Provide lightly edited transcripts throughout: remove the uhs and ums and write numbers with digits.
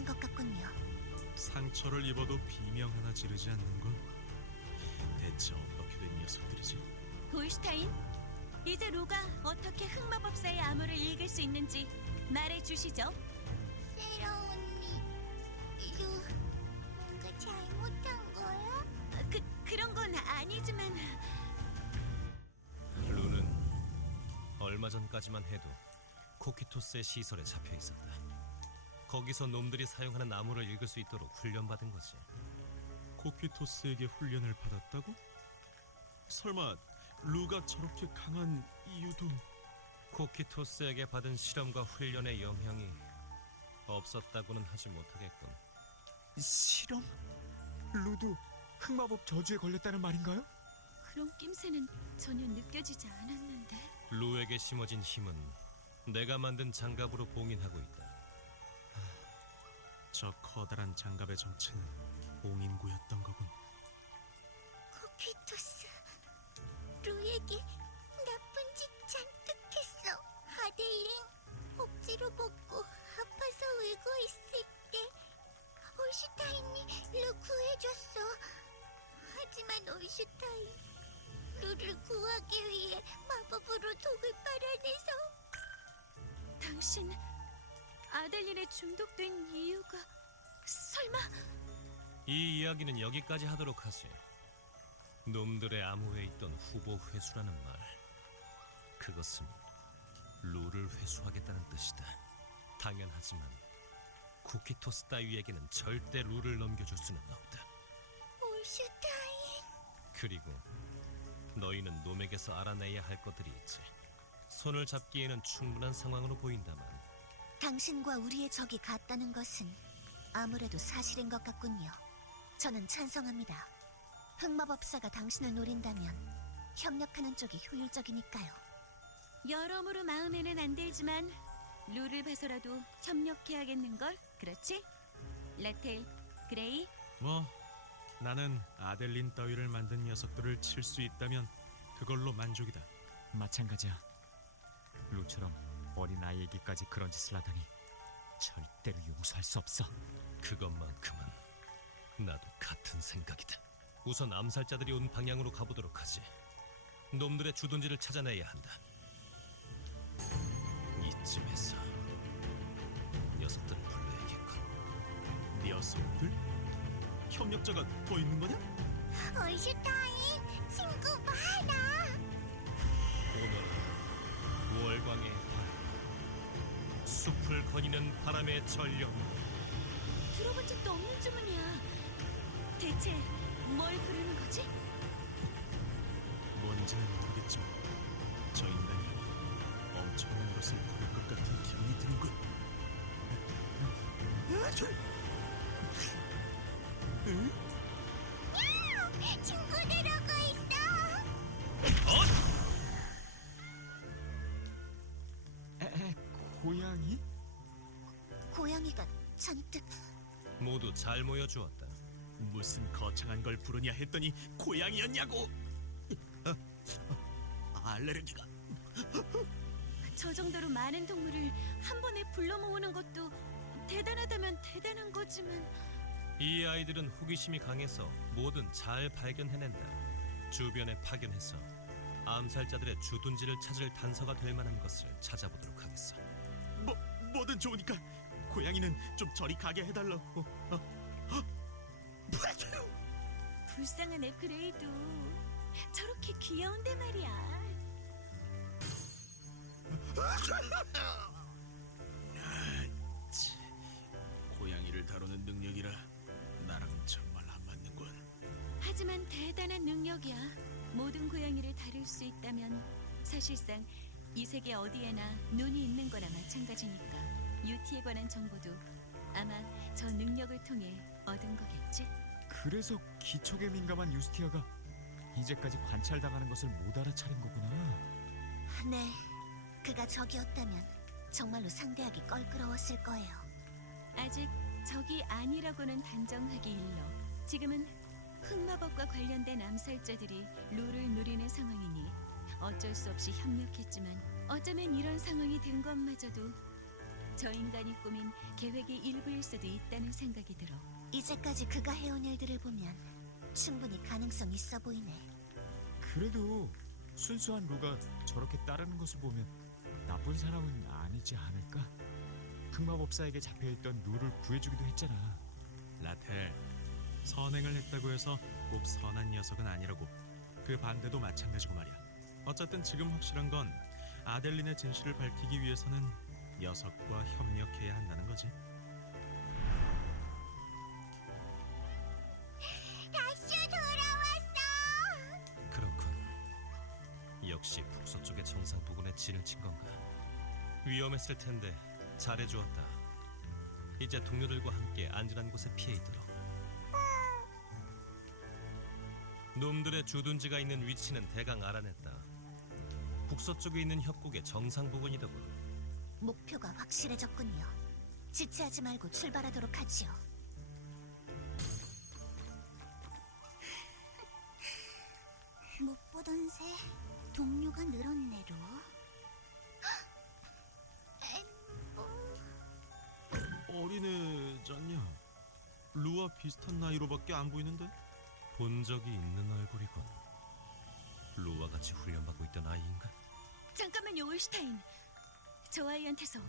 당연한 것 같군요. 상처를 입어도 비명 하나 지르지 않는군. 대체 어떻게 된 녀석들이지? 볼슈타인, 이제 루가 어떻게 흑마법사의 암호를 읽을 수 있는지 말해주시죠. 세라 언니, 뭔가 잘못한 거야? 그런 건 아니지만 루는 얼마 전까지만 해도 코키토스의 시설에 잡혀 있었다. 거기서 놈들이 사용하는 암호를 읽을 수 있도록 훈련받은 거지. 코키토스에게 훈련을 받았다고? 설마 루가 저렇게 강한 이유도... 코키토스에게 받은 실험과 훈련의 영향이 없었다고는 하지 못하겠군. 실험? 루도 흑마법 저주에 걸렸다는 말인가요? 그런 낌새는 전혀 느껴지지 않았는데. 루에게 심어진 힘은 내가 만든 장갑으로 봉인하고 있다. 저 커다란 장갑의 정체는 봉인구였던 거군. 코키토스, 루에게 나쁜 짓 잔뜩 했어. 아델린, 억지로 먹고 아파서 울고 있을 때 올슈타인이 루 구해줬어. 하지만 올슈타인, 루를 구하기 위해 마법으로 독을 빨아내서... 당신 아델린에 중독된 이유가 설마? 이 이야기는 여기까지 하도록 하지. 놈들의 암호에 있던 후보 회수라는 말, 그것은 루를 회수하겠다는 뜻이다. 당연하지만 쿠키토스 따위에게는 절대 루를 넘겨줄 수는 없다. 올슈타인... 그리고 너희는 놈에게서 알아내야 할 것들이 있지. 손을 잡기에는 충분한 상황으로 보인다만 당신과 우리의 적이 같다는 것은 아무래도 사실인 것 같군요. 저는 찬성합니다. 흑마법사가 당신을 노린다면 협력하는 쪽이 효율적이니까요. 여러모로 마음에는 안 들지만 루를 봐서라도 협력해야겠는걸? 그렇지? 라텔, 그레이? 뭐 나는 아델린 따위를 만든 녀석들을 칠 수 있다면 그걸로 만족이다. 마찬가지야. 루처럼 어린아이에게까지 그런 짓을 하다니 절대로 용서할 수 없어. 그것만큼은 나도 같은 생각이다. 우선 암살자들이 온 방향으로 가보도록 하지. 놈들의 주둔지를 찾아내야 한다. 이쯤에서 녀석들을 불러야겠군. 녀석들? 협력자가 더 있는 거냐? 올슈타인, 친구 많아. 오늘은 월광의 발, 숲을 거니는 바람의 전령. 들어본 적도 없는 주문이야. 대체 뭘 부르는 거지? 뭔지는 모르겠지만 저 인간이 엄청난 것을 부를 것 같은 기분이 드는군. 친구들 오고 있어. 고양이? 고양이가 잔뜩... 모두 잘 모여주었다. 무슨 거창한 걸 부르냐 했더니 고양이였냐고. 알레르기가. 저 정도로 많은 동물을 한 번에 불러 모으는 것도 대단하다면 대단한 거지만 이 아이들은 호기심이 강해서 뭐든 잘 발견해낸다. 주변에 파견해서 암살자들의 주둔지를 찾을 단서가 될 만한 것을 찾아보도록 하겠어. 뭐든 좋으니까 고양이는 좀 저리 가게 해달라고. 불쌍한 애 그레이도 저렇게 귀여운데 말이야. 고양이를 다루는 능력이라 나랑은 정말 안 맞는군. 하지만 대단한 능력이야. 모든 고양이를 다룰 수 있다면 사실상 이 세계 어디에나 눈이 있는 거나 마찬가지니까 유티에 관한 정보도 아마 저 능력을 통해 얻은 거겠지? 그래서 기척에 민감한 유스티아가 이제까지 관찰당하는 것을 못 알아차린 거구나. 네, 그가 적이었다면 정말로 상대하기 껄끄러웠을 거예요. 아직 적이 아니라고는 단정하기 일러 지금은 흑마법과 관련된 암살자들이 루를 노리는 상황이니 어쩔 수 없이 협력했지만 어쩌면 이런 상황이 된 것마저도 저 인간이 꾸민 계획의 일부일 수도 있다는 생각이 들어. 이제까지 그가 해온 일들을 보면 충분히 가능성 있어 보이네. 그래도 순수한 루가 저렇게 따르는 것을 보면 나쁜 사람은 아니지 않을까? 흑마법사에게 잡혀있던 루를 구해주기도 했잖아. 라텔, 선행을 했다고 해서 꼭 선한 녀석은 아니라고. 그 반대도 마찬가지고 말이야. 어쨌든 지금 확실한 건 아델린의 진실을 밝히기 위해서는 녀석과 협력해야 한다는 거지. 다시 돌아왔어. 그렇군. 역시 북서쪽의 정상 부근에 진을 친 건가. 위험했을 텐데 잘해주었다. 이제 동료들과 함께 안전한 곳에 피해 있도록. 놈들의 주둔지가 있는 위치는 대강 알아냈다. 북서쪽에 있는 협곡의 정상 부근이더군. 목표가 확실해졌군요. 지체하지 말고 출발하도록 하지요. 못 보던 새 동료가 늘었네로. 어린애잖냐? 루와 비슷한 나이로밖에 안 보이는데? 본 적이 있는 얼굴이군. 루와 같이 훈련받고 있던 아이인가? 잠깐만요, 올슈타인. 저 아이한테서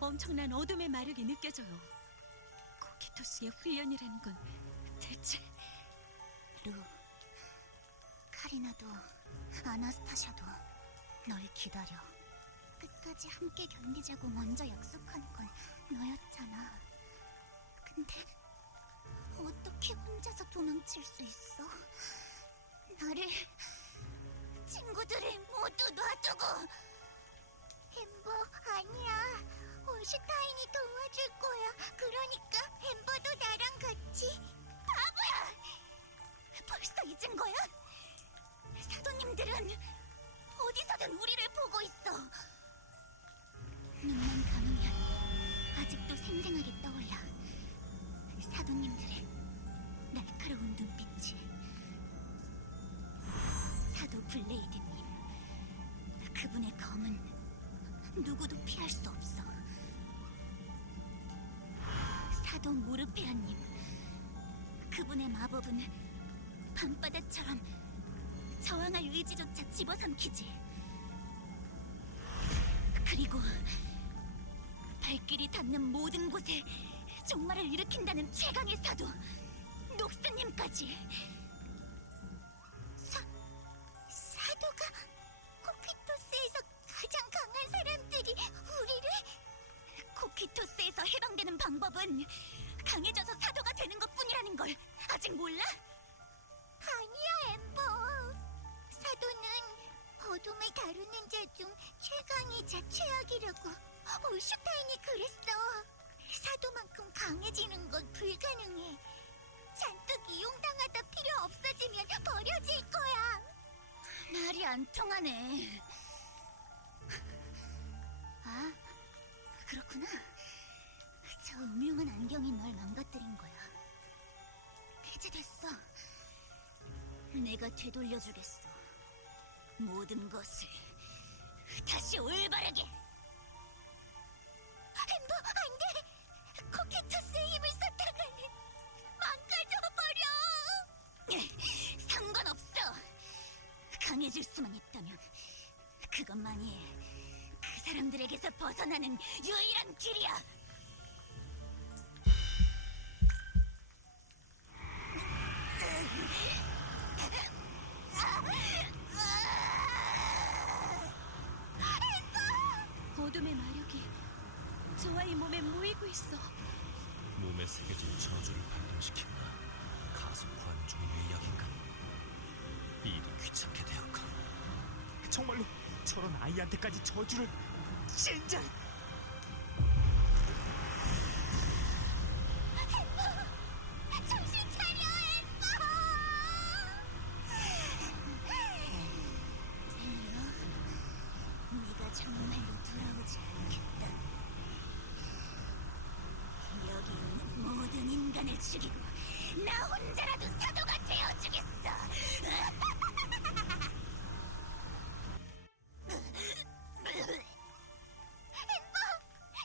엄청난 어둠의 마력이 느껴져요. 코키토스의 훈련이라는 건 대체... 루, 카리나도 아나스타샤도 널 기다려. 끝까지 함께 견디자고 먼저 약속한 건 너였잖아. 근데 어떻게 혼자서 도망칠 수 있어? 나를, 친구들을 모두 놔두고. 햄버, 아니야. 올슈타인이 도와줄 거야. 그러니까 햄버도 나랑 같이. 바보야! 벌써 잊은 거야? 사도님들은 어디서든 우리를 보고 있어. 눈만 감으면 아직도 생생하게 떠올라. 사도님들의 날카로운 눈빛이. 사도 블레이드님, 그분의 검은 누구도 피할 수 없어. 사도 모르페아님, 그분의 마법은 밤바다처럼 저항할 의지조차 집어삼키지. 그리고 발길이 닿는 모든 곳에 종말을 일으킨다는 최강의 사도 녹스님까지. 사도가 코키토스에서 가장 강한 사람들이 우리를... 코키토스에서 해방되는 방법은 강해져서 사도가 되는 것뿐이라는 걸 아직 몰라? 아니야, 엠버. 사도는 어둠을 다루는 자 중 최강이자 최악이라고 올슈타인이 그랬어. 사도만큼 강해지는 건 불가능해. 잔뜩 이용당하다 필요 없어지면 버려질 거야. 말이 안 통하네. 아, 그렇구나. 저 음흉한 안경이 널 망가뜨린 거야. 해제됐어. 내가 되돌려주겠어. 모든 것을 다시 올바르게. 햄버, 안 돼! 코키토스의 힘을 썼다가는 망가져버려! 상관없어! 강해질 수만 있다면 그것만이 그 사람들에게서 벗어나는 유일한 길이야! 어둠의 마력이 저 아이 몸에 모이고 있어. 몸에 새겨진 저주를 발동시킨다. 가속화하는 종류의 약인가? 일이 귀찮게 되었고. 정말로 저런 아이한테까지 저주를... 진짜... 정신 차려, 엠버! 네가 정말로 돌아오지 않겠다. 여기 있는 모든 인간을 죽이고 나 혼자라도 사도가 되어주겠어. 엠버,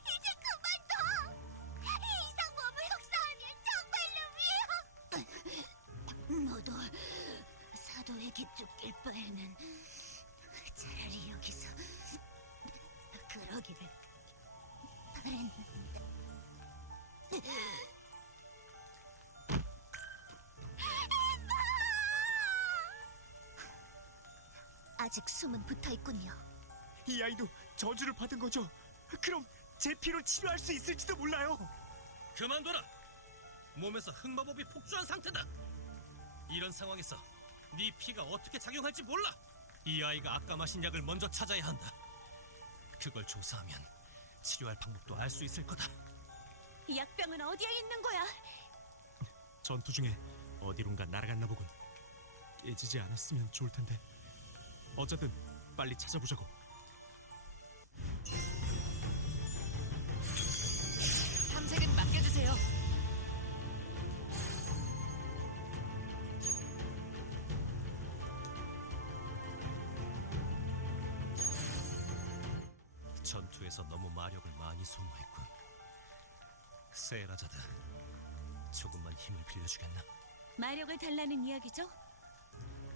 이제 그만. 내게 쫓길 바에는 차라리 여기서 그러기를 바랬는데. 아직 숨은 붙어있군요. 이 아이도 저주를 받은 거죠? 그럼 제 피로 치료할 수 있을지도 몰라요. 그만둬라. 몸에서 흑마법이 폭주한 상태다. 이런 상황에서 네 피가 어떻게 작용할지 몰라. 이 아이가 아까 마신 약을 먼저 찾아야 한다. 그걸 조사하면 치료할 방법도 알 수 있을 거다. 약병은 어디에 있는 거야? 전투 중에 어디론가 날아갔나 보군. 깨지지 않았으면 좋을 텐데. 어쨌든 빨리 찾아보자고. 탐색은 맡겨주세요. 전투에서 너무 마력을 많이 소모했군. 세라자드, 조금만 힘을 빌려주겠나? 마력을 달라는 이야기죠?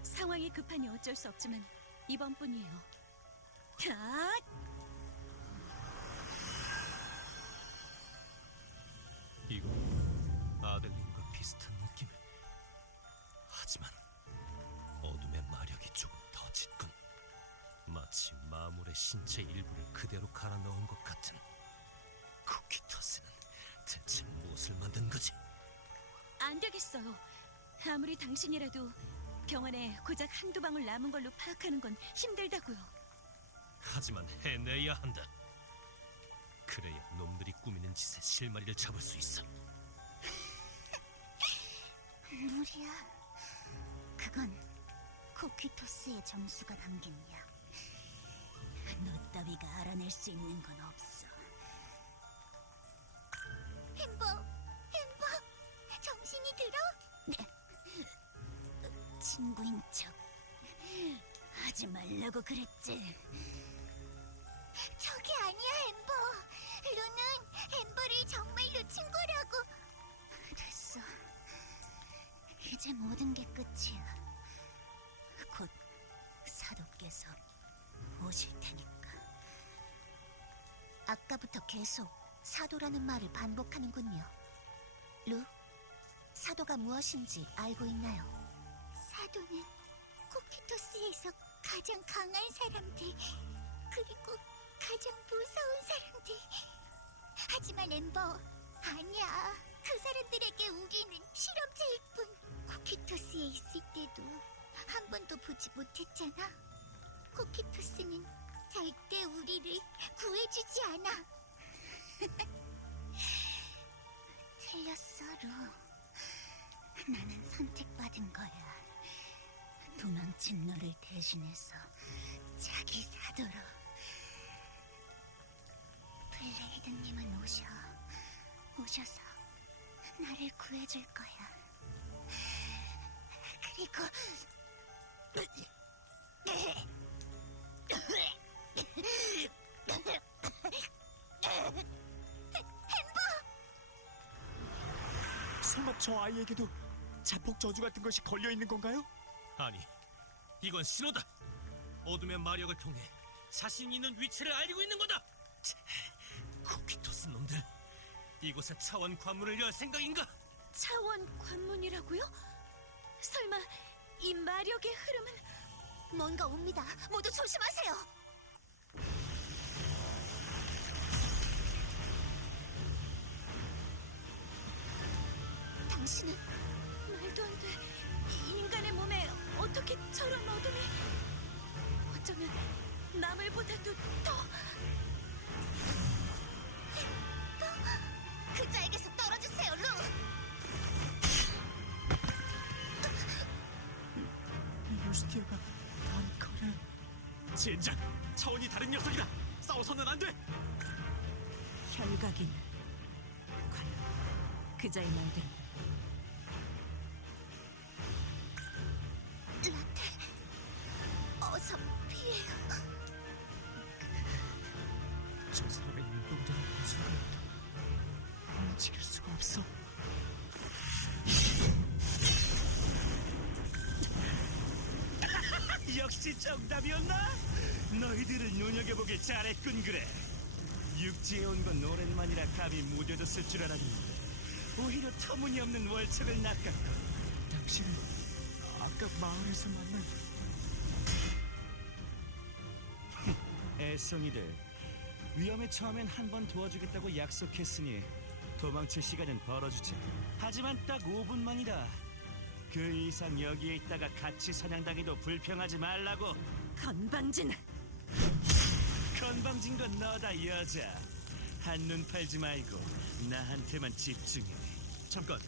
상황이 급하니 어쩔 수 없지만 이번뿐이에요. 자, 이거 아델린과 비슷한 느낌. 하지만 어둠의 마력이 조금 더 짙군. 마치 마물의 신체 일부를 그대로 갈아 넣은 것 같은. 쿠키터스는 대체 무엇을 만든 거지? 안 되겠어요. 아무리 당신이라도 병원에 고작 한두 방울 남은 걸로 파악하는 건 힘들다고요. 하지만 해내야 한다. 그래야 놈들이 꾸미는 짓에 실마리를 잡을 수 있어. 무리야. 그건 코키토스의 점수가 담긴 약. 너 따위가 알아낼 수 있는 건 없어. 햄버, 정신이 들어? 친구인 척 하지 말라고 그랬지. 저게 아니야, 햄버. 루는 햄버를 정말로 친구라고. 됐어. 이제 모든 게 끝이야. 곧 사도께서 오실 테니까. 아까부터 계속 사도라는 말을 반복하는군요. 루, 사도가 무엇인지 알고 있나요? 사도는 코키토스에서 가장 강한 사람들, 그리고 가장 무서운 사람들. 하지만 엠버, 아니야. 그 사람들에게 우리는 실험체일 뿐. 코키토스에 있을 때도 한 번도 보지 못했잖아. 코키토스는 절대 우리를 구해주지 않아. 틀렸어, 루. 나는 선택받은 거야. 도망친 너를 대신해서 자기 사도로. 블레이드님은 오셔서 나를 구해줄 거야. 그리고 설마 저 아이에게도 자폭 저주 같은 것이 걸려 있는 건가요? 아니, 이건 신호다. 어둠의 마력을 통해 자신 있는 위치를 알리고 있는 거다. 치, 쿠키토스 놈들, 이곳에 차원 관문을 열 생각인가? 차원 관문이라고요? 설마 이 마력의 흐름은 뭔가 옵니다. 모두 조심하세요. 당신은 말도 안 돼. 이 인간의 몸에 어떻게 저런 어둠이? 어쩌면 나물보다도 더. 그자에게서 떨어지세요, 루. 루스티아가 단커를. 젠장! 차원이 다른 녀석이다! 싸워서는 안 돼! 혈각이는 과연 그자의 말대로 라텔, 어서 피해요. 저 사람의 눈동자를 본 순간부터 움직일 수가 없어. 역시 정답이었나? 너희들을 눈여겨보길 잘했군 그래. 육지에 온 건 오랜만이라 감이 무뎌졌을 줄 알았는데 오히려 터무니없는 월척을 낚았고. 당신은 아까 마을에서 만난 애송이들, 위험에 처하면 한 번 도와주겠다고 약속했으니 도망칠 시간은 벌어주자. 하지만 딱 5분만이다. 그 이상 여기에 있다가 같이 사냥당해도 불평하지 말라고. 건방진. 건방진 건 너다 여자. 한눈 팔지 말고 나한테만 집중해. 잠깐.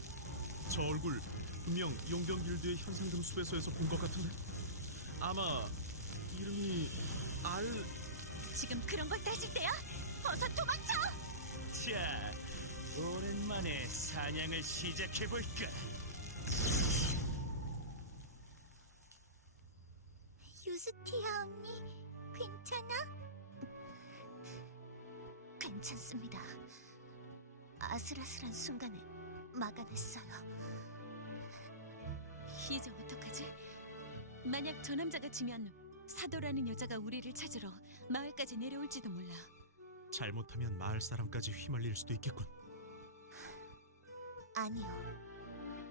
저 얼굴 분명 용병 길드의 현상금 수배소에서 본 것 같은데. 아마 이름이 지금 그런 걸 따질 때야? 어서 도망쳐! 자, 오랜만에 사냥을 시작해볼까? 유스티아 언니, 괜찮아? 괜찮습니다. 아슬아슬한 순간을 막아냈어요. 이제 어떡하지? 만약 저 남자가 지면 사도라는 여자가 우리를 찾으러 마을까지 내려올지도 몰라. 잘못하면 마을 사람까지 휘말릴 수도 있겠군. 아니요.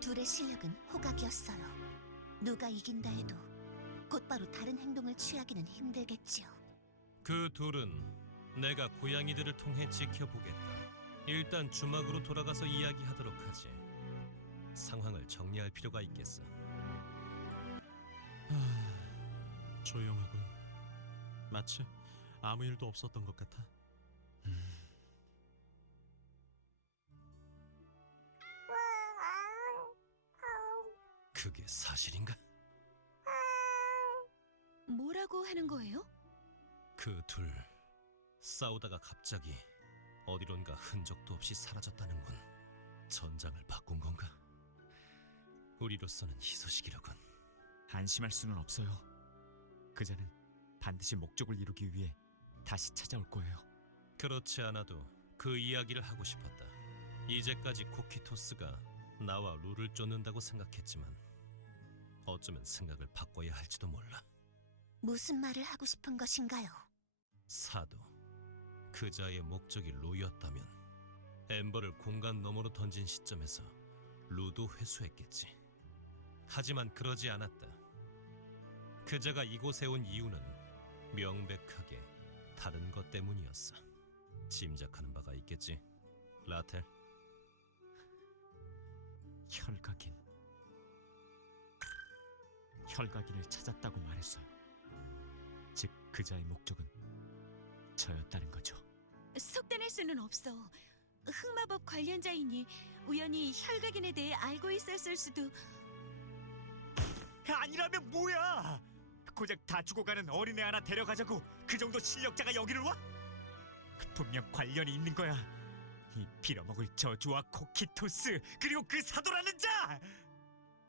둘의 실력은 호각이었어요. 누가 이긴다 해도 곧바로 다른 행동을 취하기는 힘들겠지요. 그 둘은 내가 고양이들을 통해 지켜보겠다. 일단 주막으로 돌아가서 이야기하도록 하지. 상황을 정리할 필요가 있겠어. 조용하군. 마치 아무 일도 없었던 것 같아. 그게 사실인가? 뭐라고 하는 거예요? 그 둘 싸우다가 갑자기 어디론가 흔적도 없이 사라졌다는군. 전장을 바꾼 건가? 우리로서는 희소식이로군. 안심할 수는 없어요. 그자는 반드시 목적을 이루기 위해 다시 찾아올 거예요. 그렇지 않아도 그 이야기를 하고 싶었다. 이제까지 코키토스가 나와 룰을 쫓는다고 생각했지만 어쩌면 생각을 바꿔야 할지도 몰라. 무슨 말을 하고 싶은 것인가요? 사도, 그자의 목적이 루였다면 엠버를 공간 너머로 던진 시점에서 루도 회수했겠지. 하지만 그러지 않았다. 그자가 이곳에 온 이유는 명백하게 다른 것 때문이었어. 짐작하는 바가 있겠지, 라텔? 혈각인을 찾았다고 말했어요. 즉 그자의 목적은 저였다는 거죠. 속단할 수는 없어. 흑마법 관련자이니 우연히 혈각인에 대해 알고 있었을 수도. 아니라면 뭐야? 고작 다 죽어가는 어린애 하나 데려가자고 그 정도 실력자가 여기를 와? 분명 관련이 있는 거야. 이 빌어먹을 저주와 코키토스 그리고 그 사도라는 자!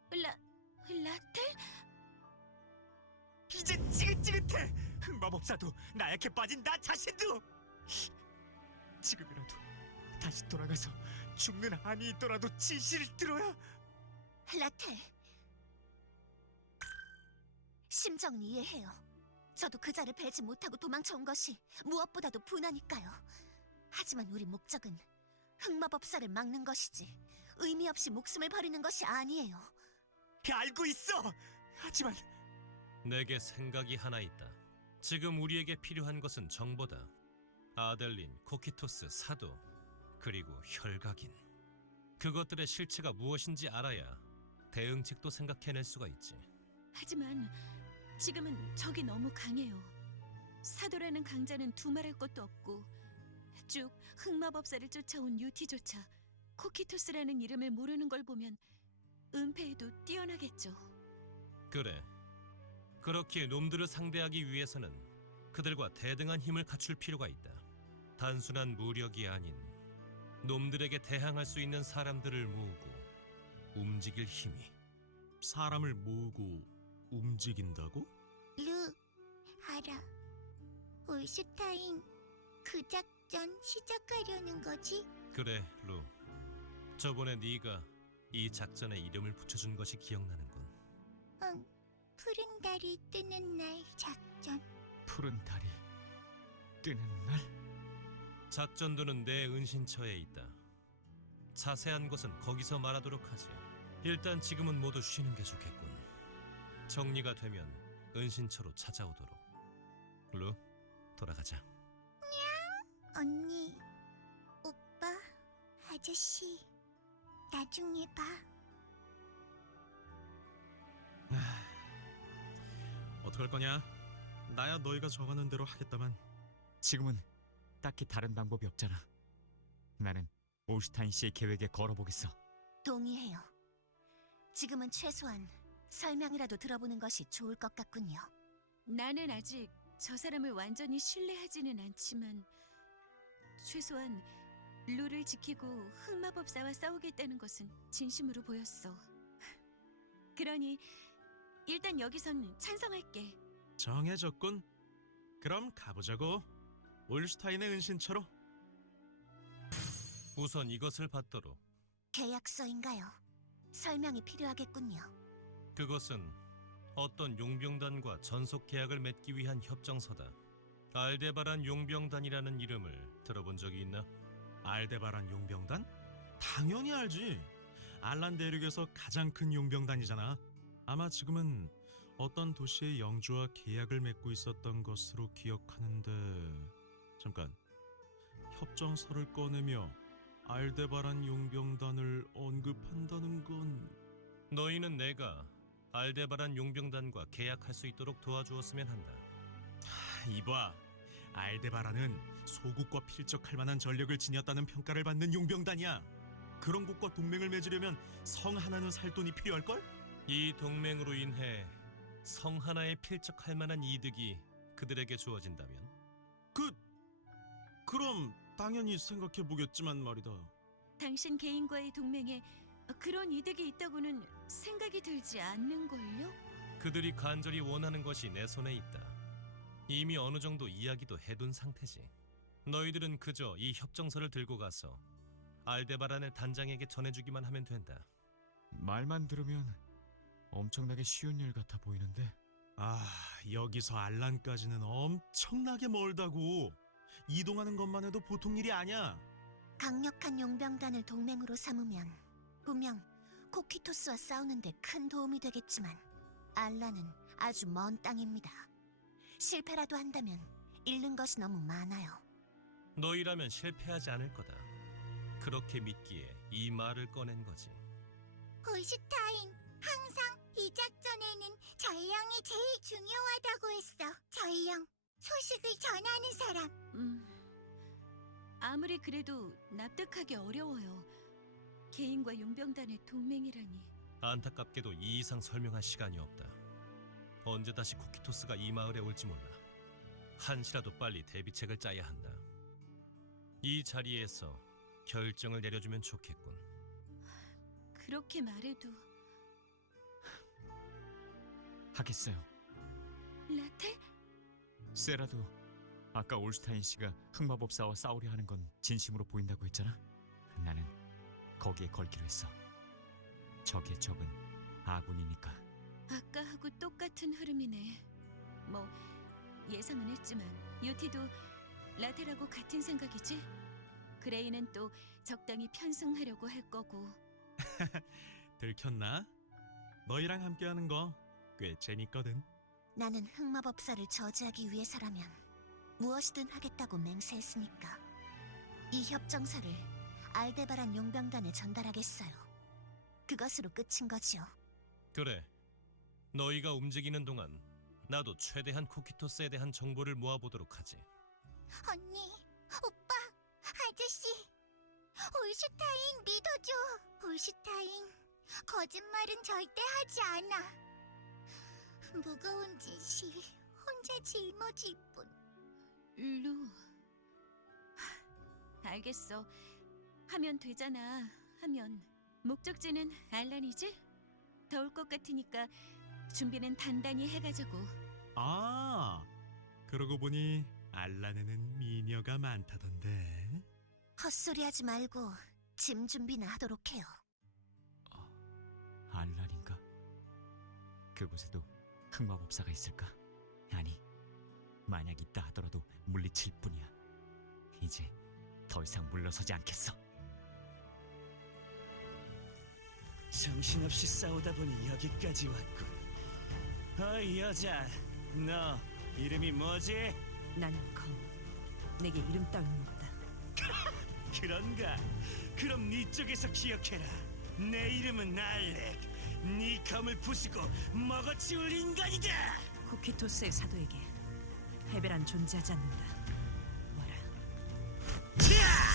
라텔? 이제 지긋지긋해! 흑마법사도 나약해 빠진 나 자신도! 지금이라도 다시 돌아가서 죽는 한이 있더라도 진실을 들어야. 라텔. 심정은 이해해요. 저도 그자를 뵈지 못하고 도망쳐온 것이 무엇보다도 분하니까요. 하지만 우리 목적은 흑마법사를 막는 것이지 의미 없이 목숨을 버리는 것이 아니에요. 알고 있어! 하지만 내게 생각이 하나 있다. 지금 우리에게 필요한 것은 정보다. 아델린, 코키토스, 사도, 그리고 혈각인. 그것들의 실체가 무엇인지 알아야 대응책도 생각해낼 수가 있지. 하지만 지금은 적이 너무 강해요. 사도라는 강자는 두말할 것도 없고 쭉 흑마법사를 쫓아온 유티조차 코키토스라는 이름을 모르는 걸 보면 은폐에도 뛰어나겠죠. 그래. 그렇게 놈들을 상대하기 위해서는 그들과 대등한 힘을 갖출 필요가 있다. 단순한 무력이 아닌 놈들에게 대항할 수 있는 사람들을 모으고 움직일 힘이. 사람을 모으고 움직인다고? 루, 알아. 올슈타인, 그 작전 시작하려는 거지? 그래, 루. 저번에 네가 이 작전에 이름을 붙여준 것이 기억나는군. 응, 푸른 달이 뜨는 날 작전. 푸른 달이 뜨는 날? 작전도는 내 은신처에 있다. 자세한 것은 거기서 말하도록 하지. 일단 지금은 모두 쉬는 게 좋겠군. 정리가 되면 은신처로 찾아오도록. 루, 돌아가자. 언니, 오빠, 아저씨, 나중에 봐. 어떡할 거냐? 나야 너희가 정하는 대로 하겠다만. 지금은 딱히 다른 방법이 없잖아. 나는 올슈타인 씨의 계획에 걸어보겠어. 동의해요. 지금은 최소한 설명이라도 들어보는 것이 좋을 것 같군요. 나는 아직 저 사람을 완전히 신뢰하지는 않지만 최소한 룰을 지키고 흑마법사와 싸우겠다는 것은 진심으로 보였어. 그러니 일단 여기선 찬성할게. 정해졌군. 그럼 가보자고. 올슈타인의 은신처로. 우선 이것을 받도록. 계약서인가요? 설명이 필요하겠군요. 그것은 어떤 용병단과 전속 계약을 맺기 위한 협정서다. 알데바란 용병단이라는 이름을 들어본 적이 있나? 알데바란 용병단? 당연히 알지. 알란 대륙에서 가장 큰 용병단이잖아. 아마 지금은 어떤 도시의 영주와 계약을 맺고 있었던 것으로 기억하는데. 잠깐. 협정서를 꺼내며 알데바란 용병단을 언급한다는 건... 너희는 내가 알데바란 용병단과 계약할 수 있도록 도와주었으면 한다. 이봐, 알데바라는 소국과 필적할 만한 전력을 지녔다는 평가를 받는 용병단이야. 그런 곳과 동맹을 맺으려면 성 하나는 살 돈이 필요할걸? 이 동맹으로 인해 성 하나에 필적할 만한 이득이 그들에게 주어진다면? 그럼 당연히 생각해보겠지만 말이다. 당신 개인과의 동맹에 그런 이득이 있다고는 생각이 들지 않는걸요? 그들이 간절히 원하는 것이 내 손에 있다. 이미 어느 정도 이야기도 해둔 상태지. 너희들은 그저 이 협정서를 들고 가서 알데바란의 단장에게 전해주기만 하면 된다. 말만 들으면 엄청나게 쉬운 일 같아 보이는데. 아, 여기서 알란까지는 엄청나게 멀다고. 이동하는 것만 해도 보통 일이 아니야. 강력한 용병단을 동맹으로 삼으면 분명 코키토스와 싸우는데 큰 도움이 되겠지만 알라는 아주 먼 땅입니다. 실패라도 한다면 잃는 것이 너무 많아요. 너희라면 실패하지 않을 거다. 그렇게 믿기에 이 말을 꺼낸 거지. 올슈타인, 항상 이 작전에는 전령이 제일 중요하다고 했어. 전령, 소식을 전하는 사람. 아무리 그래도 납득하기 어려워요. 개인과 용병단의 동맹이라니. 안타깝게도 이 이상 설명할 시간이 없다. 언제 다시 코키토스가 이 마을에 올지 몰라. 한시라도 빨리 대비책을 짜야 한다. 이 자리에서 결정을 내려주면 좋겠군. 그렇게 말해도 하겠어요. 라텔? 세라도 아까 올슈타인 씨가 흑마법사와 싸우려 하는 건 진심으로 보인다고 했잖아. 나는 거기에 걸기로 했어. 적의 적은 아군이니까. 아까하고 똑같은 흐름이네. 뭐 예상은 했지만 요티도 라텔하고 같은 생각이지? 그레이는 또 적당히 편승하려고 할 거고. 들켰나? 너희랑 함께하는 거 꽤 재밌거든. 나는 흑마법사를 저지하기 위해서라면 무엇이든 하겠다고 맹세했으니까 이 협정서를 알데바란 용병단에 전달하겠어요. 그것으로 끝인 거지요. 그래. 너희가 움직이는 동안 나도 최대한 코키토스에 대한 정보를 모아보도록 하지. 언니, 오빠, 아저씨, 올슈타인 믿어줘. 올슈타인, 거짓말은 절대 하지 않아. 무거운 짓이 혼자 짊어질 뿐. 루. 알겠어. 하면 되잖아. 하면. 목적지는 알란이지? 더울 것 같으니까 준비는 단단히 해가자고. 아, 그러고 보니 알란에는 미녀가 많다던데. 헛소리하지 말고 짐 준비나 하도록 해요. 알란인가? 그곳에도 흑마법사가 있을까? 아니, 만약 있다 하더라도 물리칠 뿐이야. 이제 더 이상 물러서지 않겠어. 정신없이 싸우다 보니 여기까지 왔군. 어이 여자, 너 이름이 뭐지? 나는 검. 내게 이름 따윈 없다. 그런가? 그럼 네 쪽에서 기억해라. 내 이름은 알렉. 네 검을 부수고 먹어치울 인간이다. 쿠키토스의 사도에게 패배란 존재하지 않는다. 와라. 자!